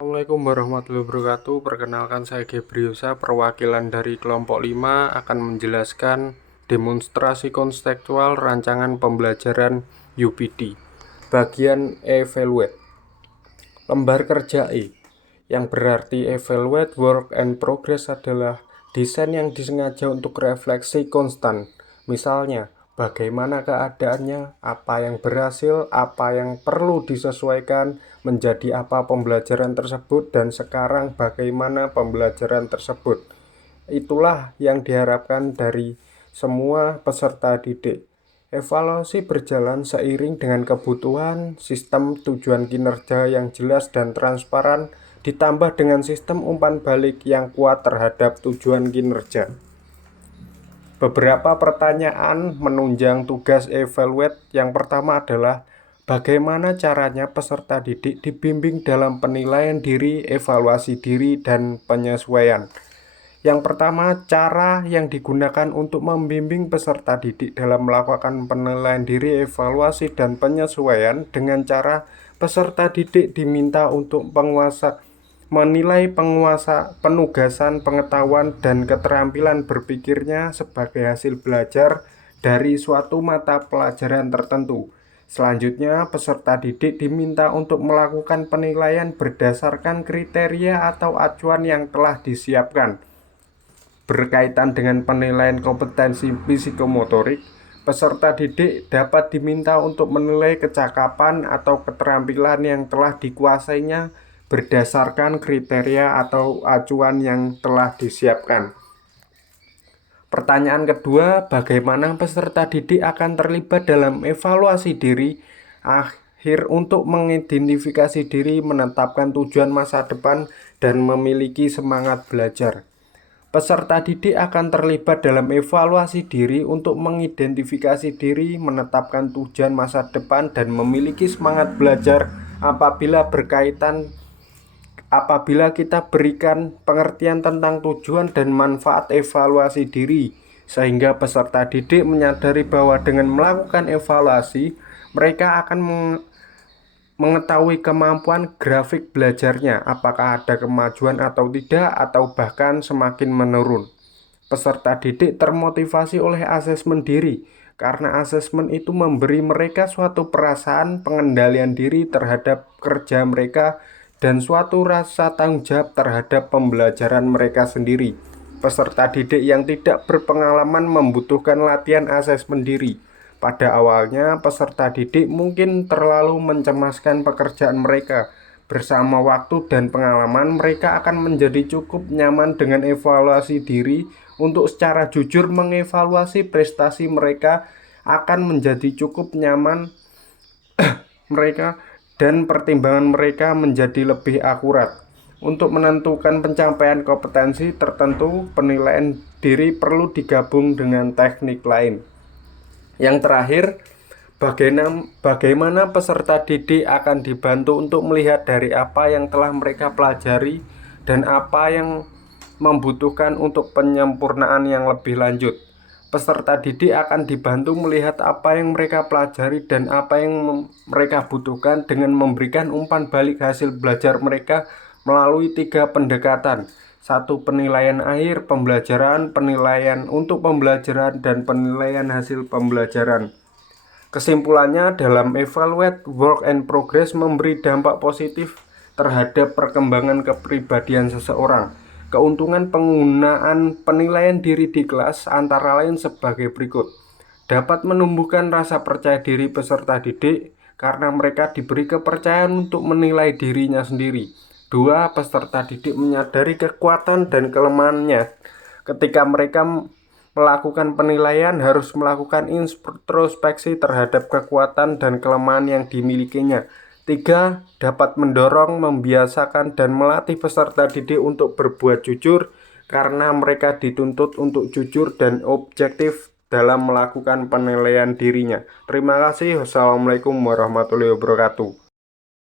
Assalamualaikum warahmatullahi wabarakatuh. Perkenalkan, saya Gebriosa, perwakilan dari kelompok 5 akan menjelaskan demonstrasi konseptual rancangan pembelajaran UPD bagian evaluate lembar kerja E, yang berarti evaluate work and progress adalah desain yang disengaja untuk refleksi konstan. Misalnya, bagaimana keadaannya, apa yang berhasil, apa yang perlu disesuaikan, menjadi apa pembelajaran tersebut, dan sekarang bagaimana pembelajaran tersebut. Itulah yang diharapkan dari semua peserta didik. Evaluasi berjalan seiring dengan kebutuhan sistem tujuan kinerja yang jelas dan transparan, ditambah dengan sistem umpan balik yang kuat terhadap tujuan kinerja. Beberapa pertanyaan menunjang tugas evaluate. Yang pertama adalah bagaimana caranya peserta didik dibimbing dalam penilaian diri, evaluasi diri, dan penyesuaian. Yang pertama, cara yang digunakan untuk membimbing peserta didik dalam melakukan penilaian diri, evaluasi, dan penyesuaian dengan cara peserta didik diminta untuk menilai penugasan, pengetahuan, dan keterampilan berpikirnya sebagai hasil belajar dari suatu mata pelajaran tertentu. Selanjutnya, peserta didik diminta untuk melakukan penilaian berdasarkan kriteria atau acuan yang telah disiapkan. Berkaitan dengan penilaian kompetensi psikomotorik, peserta didik dapat diminta untuk menilai kecakapan atau keterampilan yang telah dikuasainya berdasarkan kriteria atau acuan yang telah disiapkan. Pertanyaan kedua, bagaimana peserta didik akan terlibat dalam evaluasi diri akhir untuk mengidentifikasi diri, menetapkan tujuan masa depan, dan memiliki semangat belajar. Peserta didik akan terlibat dalam evaluasi diri untuk mengidentifikasi diri, menetapkan tujuan masa depan, dan memiliki semangat belajar apabila kita berikan pengertian tentang tujuan dan manfaat evaluasi diri, sehingga peserta didik menyadari bahwa dengan melakukan evaluasi, mereka akan mengetahui kemampuan grafik belajarnya, apakah ada kemajuan atau tidak, atau bahkan semakin menurun. Peserta didik termotivasi oleh asesmen diri, karena asesmen itu memberi mereka suatu perasaan pengendalian diri terhadap kerja mereka dan suatu rasa tanggung jawab terhadap pembelajaran mereka sendiri. Peserta didik yang tidak berpengalaman membutuhkan latihan asesmen diri. Pada awalnya, peserta didik mungkin terlalu mencemaskan pekerjaan mereka. Bersama waktu dan pengalaman, mereka akan menjadi cukup nyaman dengan evaluasi diri untuk secara jujur mengevaluasi prestasi mereka, akan menjadi cukup nyaman mereka dan pertimbangan mereka menjadi lebih akurat. Untuk menentukan pencapaian kompetensi tertentu, penilaian diri perlu digabung dengan teknik lain. Yang terakhir, bagaimana peserta didik akan dibantu untuk melihat dari apa yang telah mereka pelajari dan apa yang membutuhkan untuk penyempurnaan yang lebih lanjut. Peserta didik akan dibantu melihat apa yang mereka pelajari dan apa yang mereka butuhkan dengan memberikan umpan balik hasil belajar mereka melalui 3 pendekatan. 1. Penilaian akhir pembelajaran, penilaian untuk pembelajaran, dan penilaian hasil pembelajaran. Kesimpulannya, dalam evaluate work and progress memberi dampak positif terhadap perkembangan kepribadian seseorang. Keuntungan penggunaan penilaian diri di kelas antara lain sebagai berikut. Dapat menumbuhkan rasa percaya diri peserta didik karena mereka diberi kepercayaan untuk menilai dirinya sendiri. 2. Peserta didik menyadari kekuatan dan kelemahannya. Ketika mereka melakukan penilaian, harus melakukan introspeksi terhadap kekuatan dan kelemahan yang dimilikinya. 3. Dapat mendorong, membiasakan, dan melatih peserta didik untuk berbuat jujur karena mereka dituntut untuk jujur dan objektif dalam melakukan penilaian dirinya. Terima kasih. Wassalamualaikum warahmatullahi wabarakatuh.